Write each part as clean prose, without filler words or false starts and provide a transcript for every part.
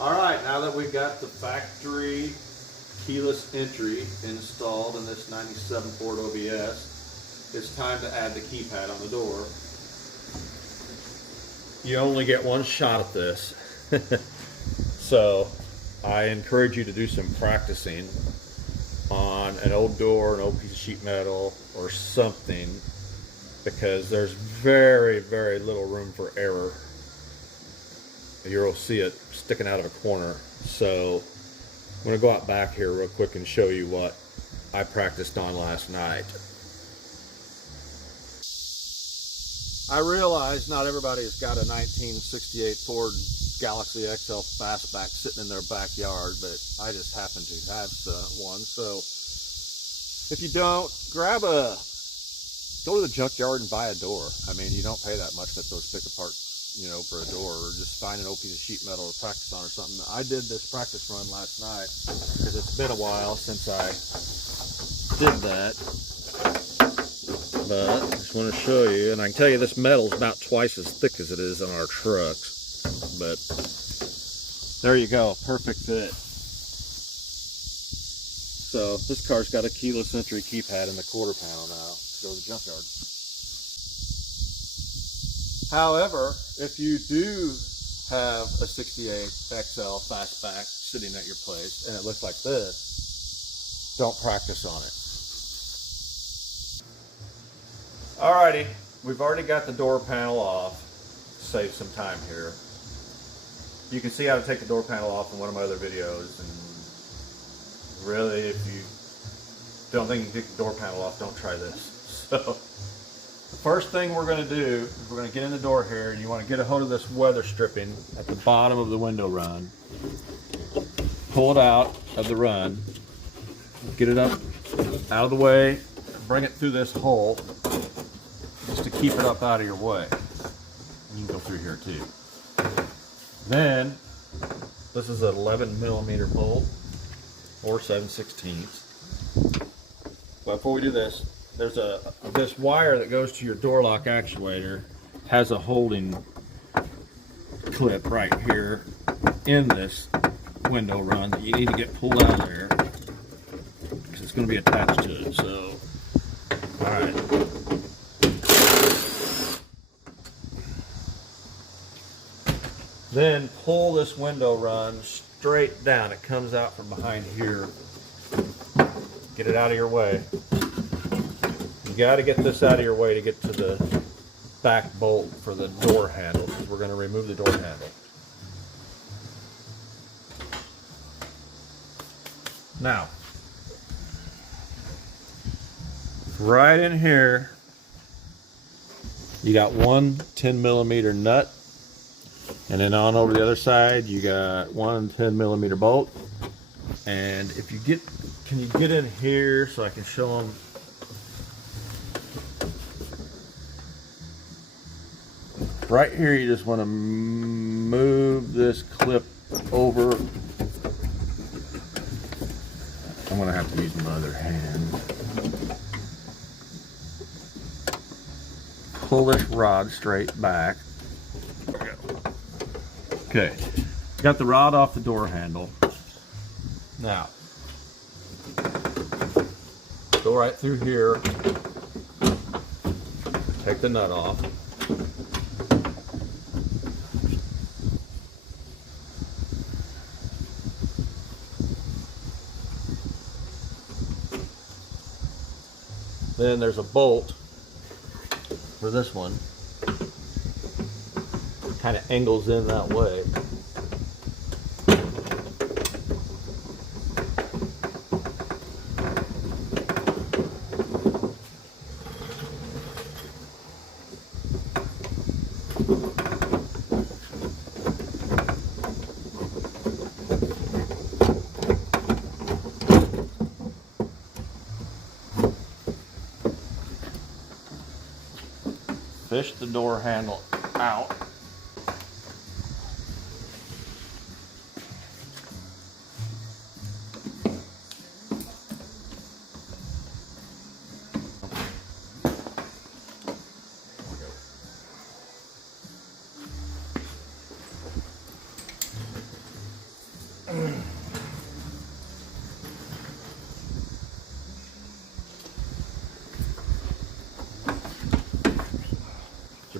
All right, now that we've got the factory keyless entry installed in this 97 Ford OBS, it's time to add the keypad on the door. You only get one shot at this. So I encourage you to do some practicing on an old door, an old piece of sheet metal or something, because there's very, very little room for error. You'll see it sticking out of a corner. So I'm going to go out back here real quick and show you what I practiced on last night. I realize not everybody has got a 1968 Ford Galaxy XL Fastback sitting in their backyard, but I just happen to have one. So if you don't, go to the junkyard and buy a door. I mean, you don't pay that much at those pick apart, for a door, or just find an old piece of sheet metal to practice on or something. I did this practice run last night because it's been a while since I did that. But I just want to show you, and I can tell you this metal is about twice as thick as it is on our trucks. But there you go, perfect fit. So this car's got a keyless entry keypad in the quarter panel now to go to the junkyard. However, if you do have a 68 XL Fastback sitting at your place and it looks like this, don't practice on it. Alrighty, we've already got the door panel off. Save some time here. You can see how to take the door panel off in one of my other videos, and really, if you don't think you can take the door panel off, don't try this. So the first thing we're going to do is we're going to get in the door here, and you want to get a hold of this weather stripping at the bottom of the window run. Pull it out of the run, get it up out of the way, bring it through this hole just to keep it up out of your way. You can go through here too. Then, this is an 11mm bolt or 7/16. But before we do this, there's this wire that goes to your door lock actuator has a holding clip right here in this window run that you need to get pulled out of there because it's going to be attached to it. So, all right. Then pull this window run straight down. It comes out from behind here. Get it out of your way. You got to get this out of your way to get to the back bolt for the door handle, because we're going to remove the door handle. Now, right in here, you got one 10mm nut. And then on over the other side, you got one 10mm bolt. And if you can you get in here so I can show them? Right here, you just want to move this clip over. I'm going to have to use my other hand. Pull this rod straight back. Okay, got the rod off the door handle. Now, go right through here, take the nut off. Then there's a bolt for this one. Kind of angles in that way. Fish the door handle out.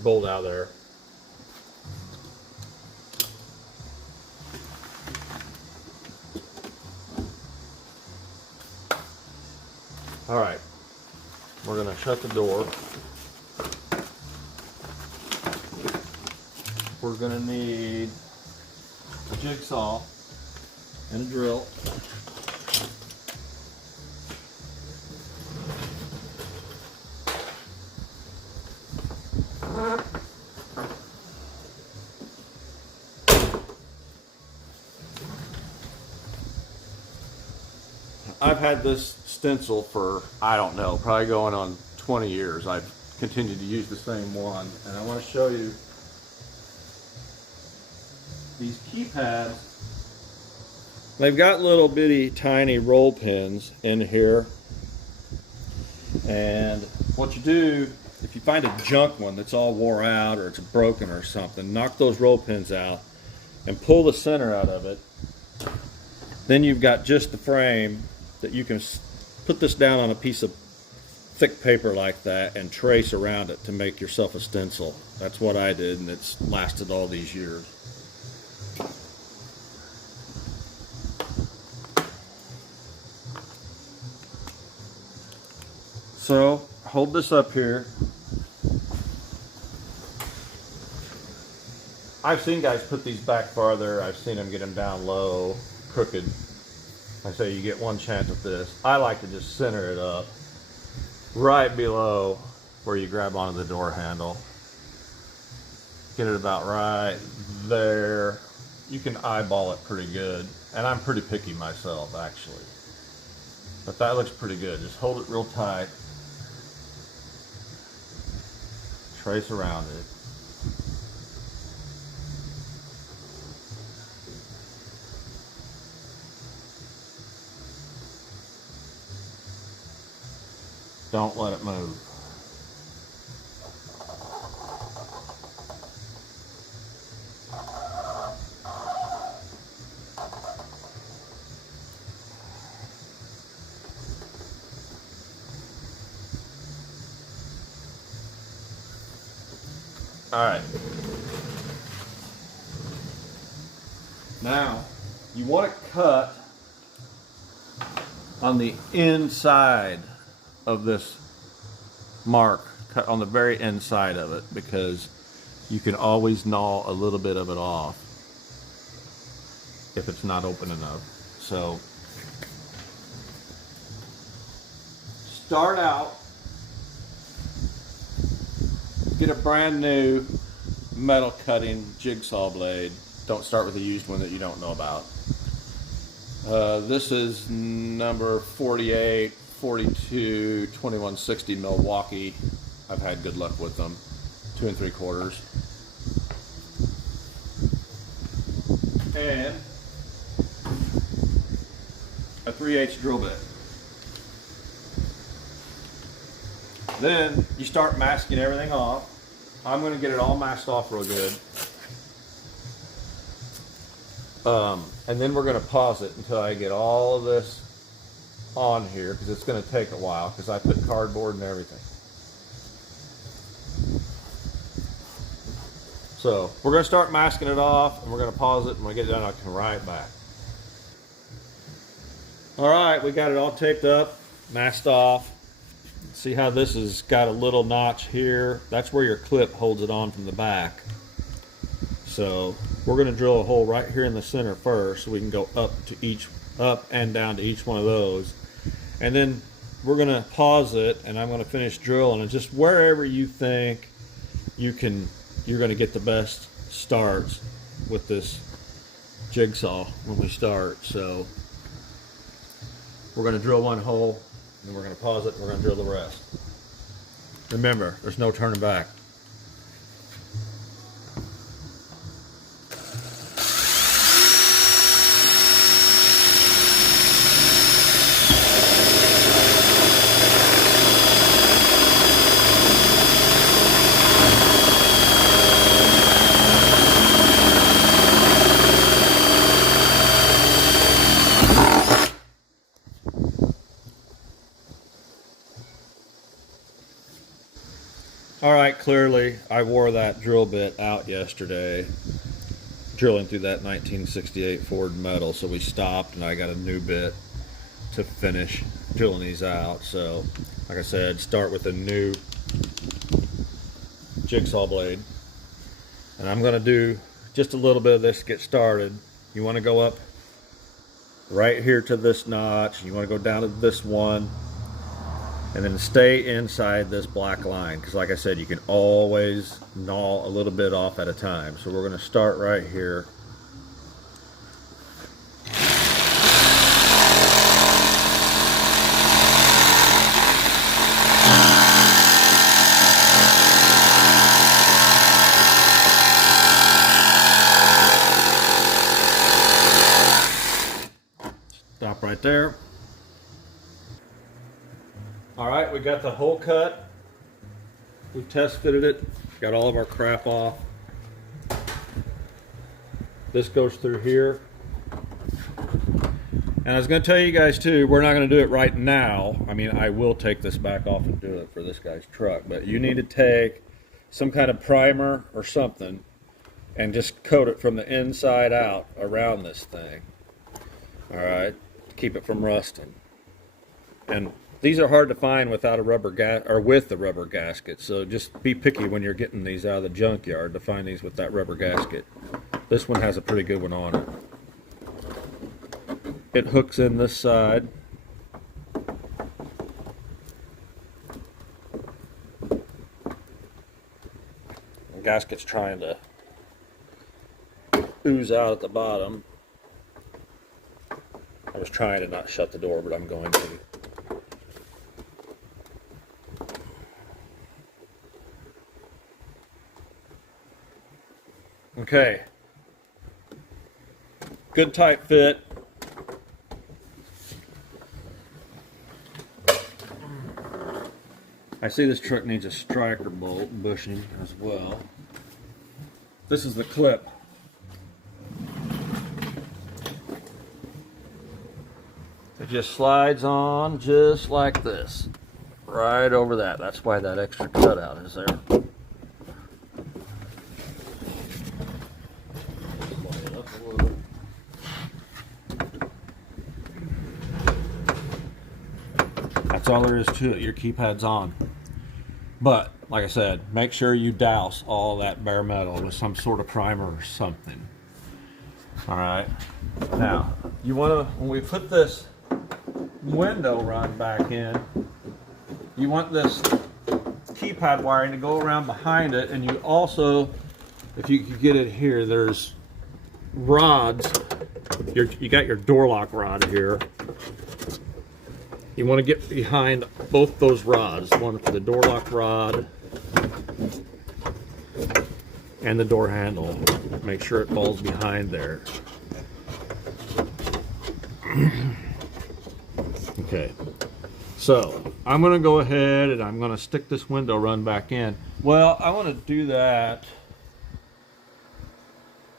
your bolt out of there. All right, we're gonna shut the door. We're gonna need a jigsaw and a drill. I've had this stencil for, I don't know, probably going on 20 years. I've continued to use the same one, and I want to show you these keypads. They've got little bitty tiny roll pins in here, and what you do, if you find a junk one that's all wore out or it's broken or something, knock those roll pins out and pull the center out of it. Then you've got just the frame that you can put this down on a piece of thick paper like that and trace around it to make yourself a stencil. That's what I did, and it's lasted all these years. So hold this up here. I've seen guys put these back farther. I've seen them get them down low, crooked. I say you get one chance with this. I like to just center it up right below where you grab onto the door handle. Get it about right there. You can eyeball it pretty good. And I'm pretty picky myself, actually. But that looks pretty good. Just hold it real tight. Trace around it. Don't let it move. All right. Now, you want to cut on the inside of this mark, cut on the very inside of it, because you can always gnaw a little bit of it off if it's not open enough. So start out, get a brand new metal cutting jigsaw blade. Don't start with a used one that you don't know about. This is number 48, 42, 2160 Milwaukee. I've had good luck with them. 2 3/4. And a 3/8 drill bit. Then you start masking everything off. I'm going to get it all masked off real good. And then we're going to pause it until I get all of this on here, because it's going to take a while, because I put cardboard and everything. So we're going to start masking it off, and we're going to pause it, and when we get it done, I'll come right back. All right, we got it all taped up, masked off. See how this has got a little notch here? That's where your clip holds it on from the back. So we're going to drill a hole right here in the center first, so we can go up and down to each one of those. And then we're going to pause it, and I'm going to finish drilling, and just wherever you think you're going to get the best starts with this jigsaw when we start. So we're going to drill one hole, and we're going to pause it, and we're going to drill the rest. Remember, there's no turning back. All right, clear clearly I wore that drill bit out yesterday, drilling through that 1968 Ford metal, so we stopped and I got a new bit to finish drilling these out. So like I said, start with a new jigsaw blade, and I'm going to do just a little bit of this to get started. You want to go up right here to this notch, you want to go down to this one, and then stay inside this black line, because like I said, you can always gnaw a little bit off at a time. So we're going to start right here. Stop right there. Alright, we got the hole cut. We test fitted it. Got all of our crap off. This goes through here. And I was going to tell you guys too, we're not going to do it right now. I mean, I will take this back off and do it for this guy's truck. But you need to take some kind of primer or something and just coat it from the inside out around this thing. Alright, to keep it from rusting. And these are hard to find without a rubber or with the rubber gasket, so just be picky when you're getting these out of the junkyard to find these with that rubber gasket. This one has a pretty good one on it. It hooks in this side. The gasket's trying to ooze out at the bottom. I was trying to not shut the door, but I'm going to. Okay, good tight fit. I see this truck needs a striker bolt bushing as well. This is the clip. It just slides on just like this, right over that. That's why that extra cutout is there. That's all there is to it. Your keypad's on. But, like I said, make sure you douse all that bare metal with some sort of primer or something. Alright. Now, you want to, when we put this window run back in, you want this keypad wiring to go around behind it, and you also, if you could get it here, there's rods. You got your door lock rod here. You want to get behind both those rods, one for the door lock rod and the door handle. Make sure it falls behind there. Okay, so I'm going to go ahead and I'm going to stick this window run back in. Well, I want to do that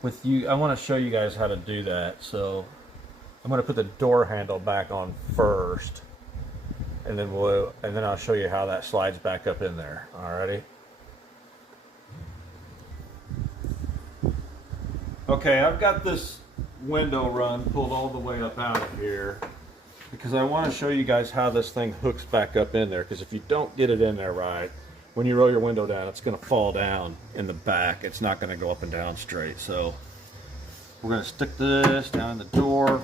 with you. I want to show you guys how to do that. So I'm going to put the door handle back on first. And then I'll show you how that slides back up in there. Alrighty. Okay, I've got this window run pulled all the way up out of here because I want to show you guys how this thing hooks back up in there, because if you don't get it in there right, when you roll your window down, it's going to fall down in the back. It's not going to go up and down straight. So we're going to stick this down in the door.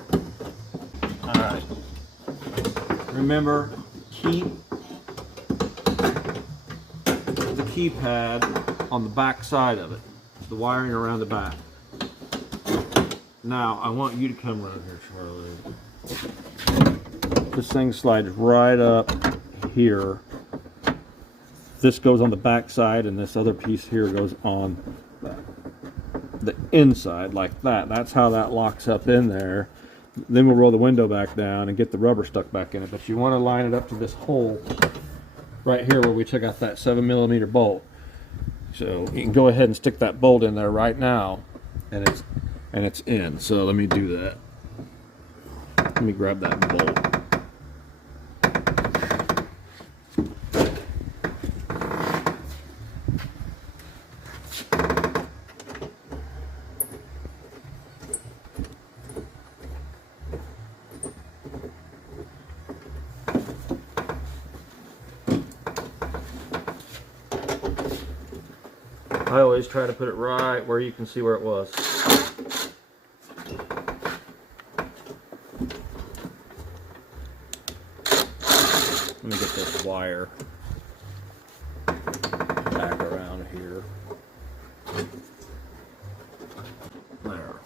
Alright. Remember, keep the keypad on the back side of it, the wiring around the back. Now I want you to come around here, Charlie. This thing slides right up here. This goes on the back side, and this other piece here goes on the inside like that. That's how that locks up in there. Then we'll roll the window back down and get the rubber stuck back in it. But you want to line it up to this hole right here where we took out that 7mm bolt. So you can go ahead and stick that bolt in there right now, and it's in. So let me do that. Let me grab that bolt. I always try to put it right where you can see where it was. Let me get this wire back around here. There.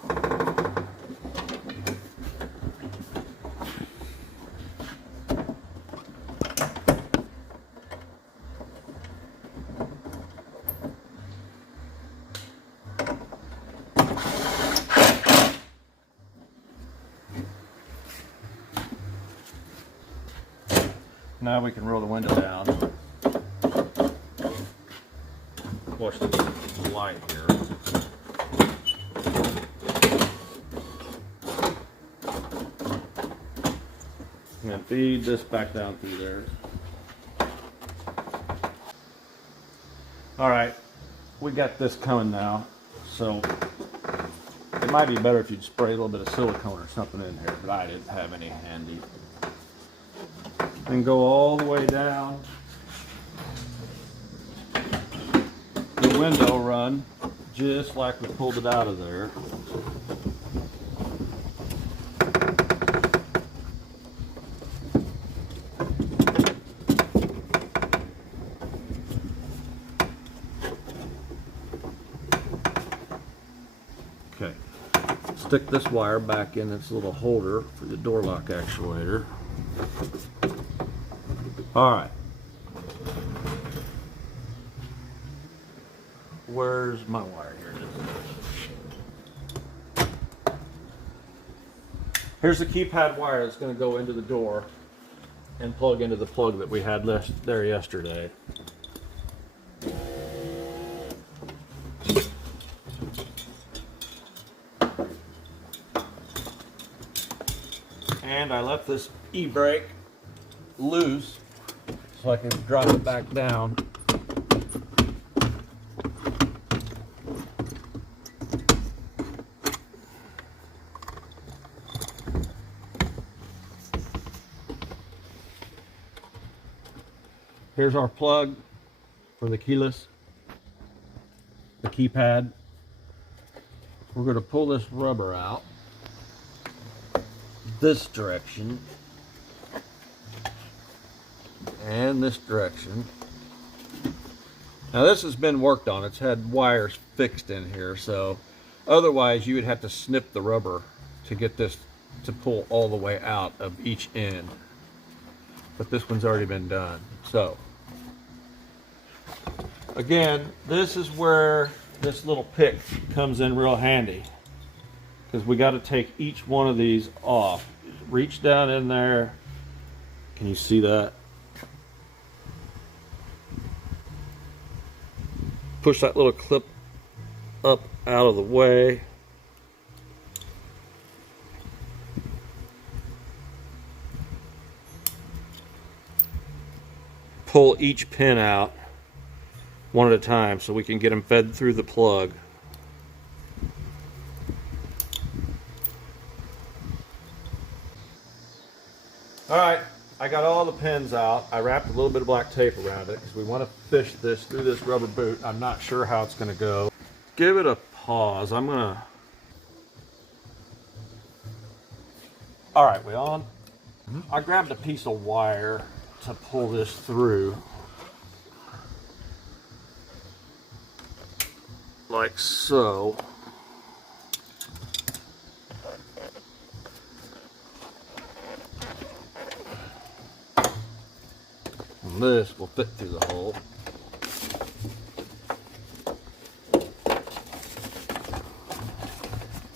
Now we can roll the window down. Watch the light here. I'm going to feed this back down through there. Alright, we got this coming now, so it might be better if you'd spray a little bit of silicone or something in here, but I didn't have any handy. Then go all the way down the window run, just like we pulled it out of there. Okay, stick this wire back in this little holder for the door lock actuator. All right. Where's my wire? Here it is. Here's the keypad wire that's going to go into the door and plug into the plug that we had there yesterday. And I left this e-brake loose so I can drop it back down. Here's our plug for the keyless, the keypad. We're going to pull this rubber out this direction and this direction. Now this has been worked on. It's had wires fixed in here, so otherwise you would have to snip the rubber to get this to pull all the way out of each end. But this one's already been done. So again, this is where this little pick comes in real handy, because we got to take each one of these off. Reach down in there. Can you see that? Push that little clip up out of the way. Pull each pin out one at a time so we can get them fed through the plug. Alright, I got all the pins out. I wrapped a little bit of black tape around it because we want to fish this through this rubber boot. I'm not sure how it's going to go. Give it a pause. I'm going to... Alright, we on? I grabbed a piece of wire to pull this through. Like so. And this will fit through the hole.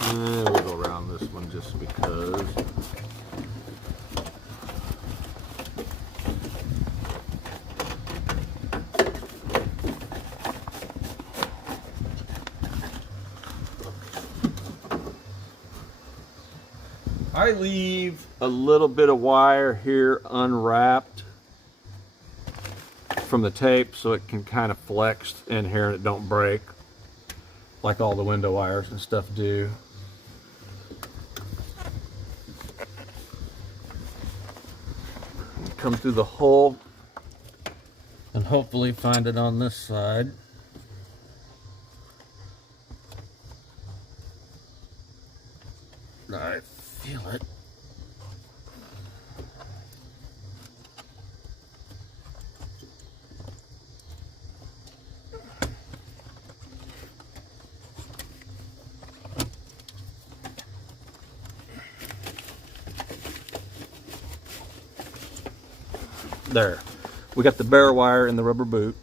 And we'll go around this one just because. I leave a little bit of wire here unwrapped from the tape so it can kind of flex in here and it don't break like all the window wires and stuff do. Come through the hole and hopefully find it on this side. I feel it. There. We got the bare wire in the rubber boot.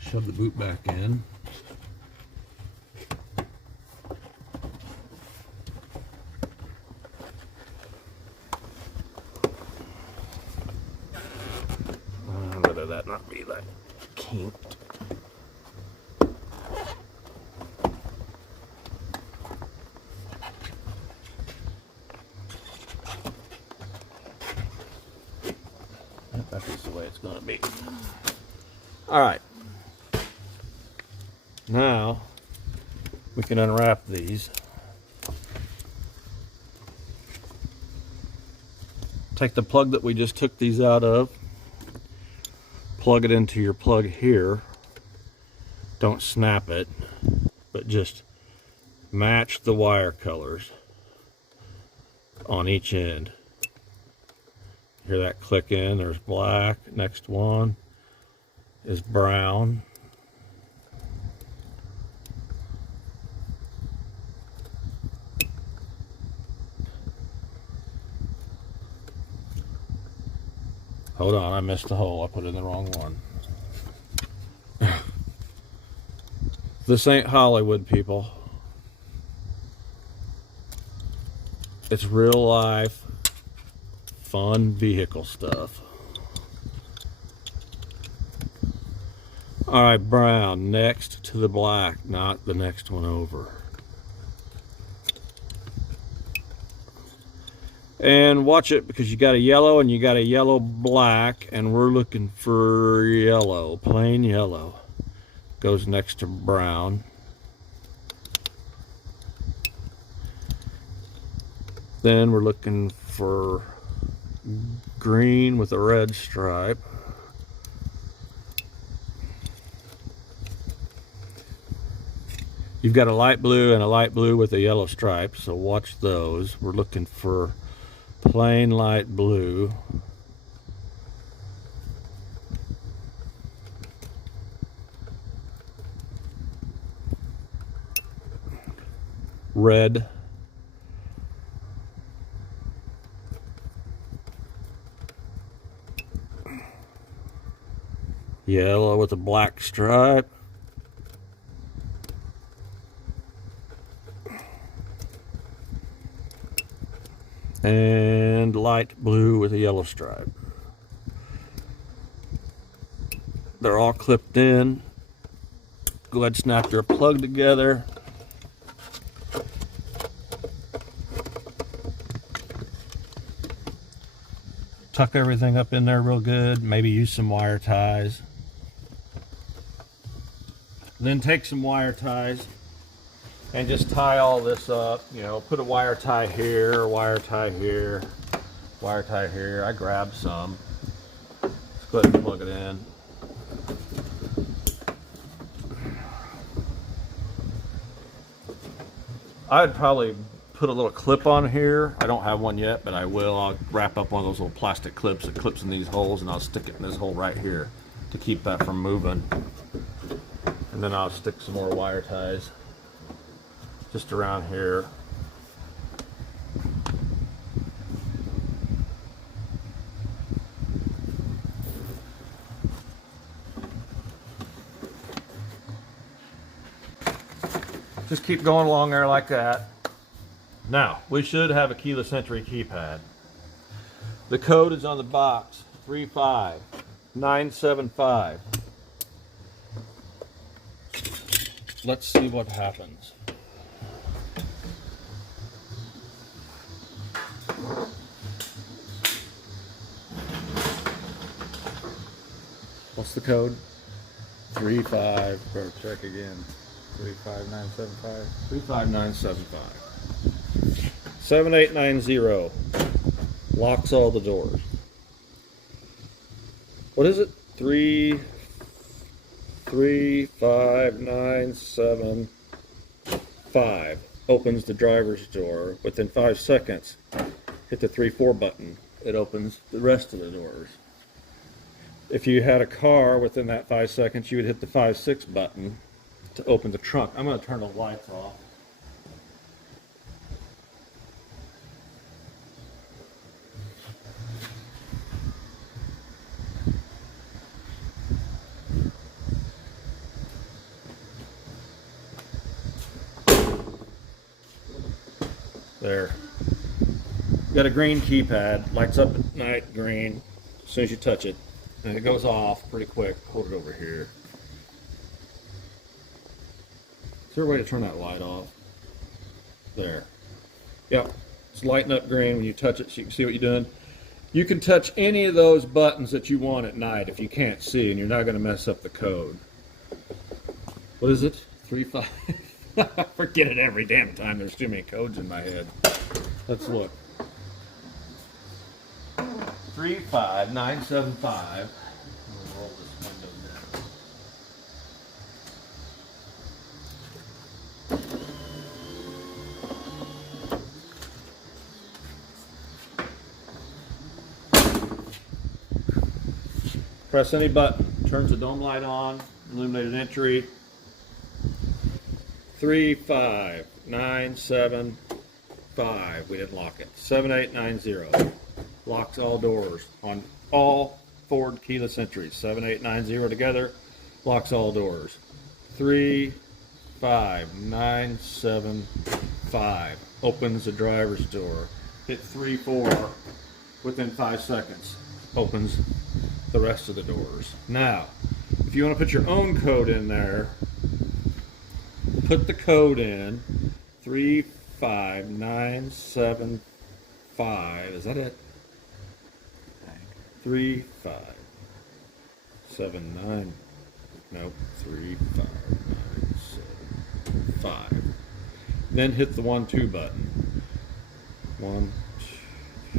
Shove the boot back in. Whether that not be like kinked. That is the way it's going to be. All right. Now we can unwrap these. Take the plug that we just took these out of, plug it into your plug here. Don't snap it, but just match the wire colors on each end. Hear that click in? There's black. Next one is brown. Hold on, I missed the hole. I put in the wrong one. This ain't Hollywood, people. It's real life, fun vehicle stuff. All right, brown next to the black, not the next one over. And watch it, because you got a yellow and you got a yellow black, and we're looking for yellow, plain yellow. Goes next to brown. Then we're looking for green with a red stripe. You've got a light blue and a light blue with a yellow stripe, so watch those. We're looking for plain light blue. Red. Yellow with a black stripe. And light blue with a yellow stripe. They're all clipped in. Go ahead and snap your plug together. Tuck everything up in there real good. Maybe use some wire ties. Then take some wire ties and just tie all this up. You know, put a wire tie here, wire tie here, wire tie here. I grabbed some. Let's go ahead and plug it in. I'd probably put a little clip on here. I don't have one yet, but I will. I'll wrap up one of those little plastic clips that clips in these holes, and I'll stick it in this hole right here to keep that from moving. And then I'll stick some more wire ties just around here. Just keep going along there like that. Now, we should have a keyless entry keypad. The code is on the box, 35975. Let's see what happens. What's the code? 35. Go check again. 35975. 35975. 7890. Locks all the doors. What is it? 35975 opens the driver's door. Within 5 seconds, hit the 3-4 button. It opens the rest of the doors. If you had a car, within that 5 seconds, you would hit the 5-6 button to open the trunk. I'm going to turn the lights off. There. Got a green keypad, lights up at night, green, as soon as you touch it. And it goes off pretty quick. Hold it over here. Is there a way to turn that light off? There. Yep. It's lighting up green when you touch it so you can see what you're doing. You can touch any of those buttons that you want at night if you can't see, and you're not going to mess up the code. What is it? 3-5. I forget it every damn time. There's too many codes in my head. Let's look. 35975. Roll this window down. Press any button. Turns the dome light on. Illuminated entry. 35975. We didn't lock it. 7890. Locks all doors on all Ford keyless entries. 7890 together. Locks all doors. 35975. Opens the driver's door. Hit 3-4 within 5 seconds. Opens the rest of the doors. Now, if you want to put your own code in there, put the code in 35975. Is that it? 3579. Nope. 35975. Then hit the 1-2 button. 1, 2.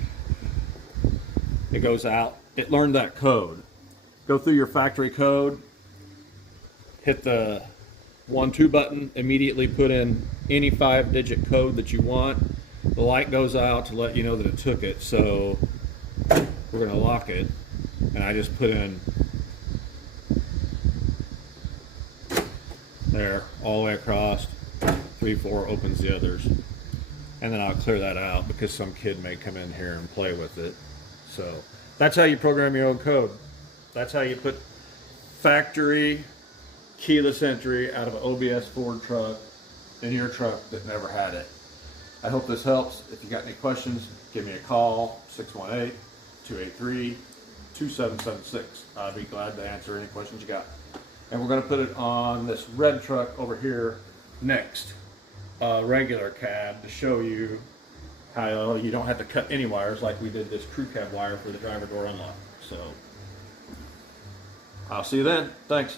It goes out. It learned that code. Go through your factory code. Hit the 1-2 button, immediately put in any 5-digit code that you want. The light goes out to let you know that it took it, so we're going to lock it, and I just put in there all the way across. 3-4 opens the others, and then I'll clear that out because some kid may come in here and play with it. So that's how you program your own code. That's how you put factory keyless entry out of an OBS Ford truck in your truck that never had it. I hope this helps. If you got any questions, give me a call, 618-283-2776. I'll be glad to answer any questions you got. And we're going to put it on this red truck over here next, regular cab, to show you how you don't have to cut any wires like we did this crew cab wire for the driver door unlock. So I'll see you then. Thanks.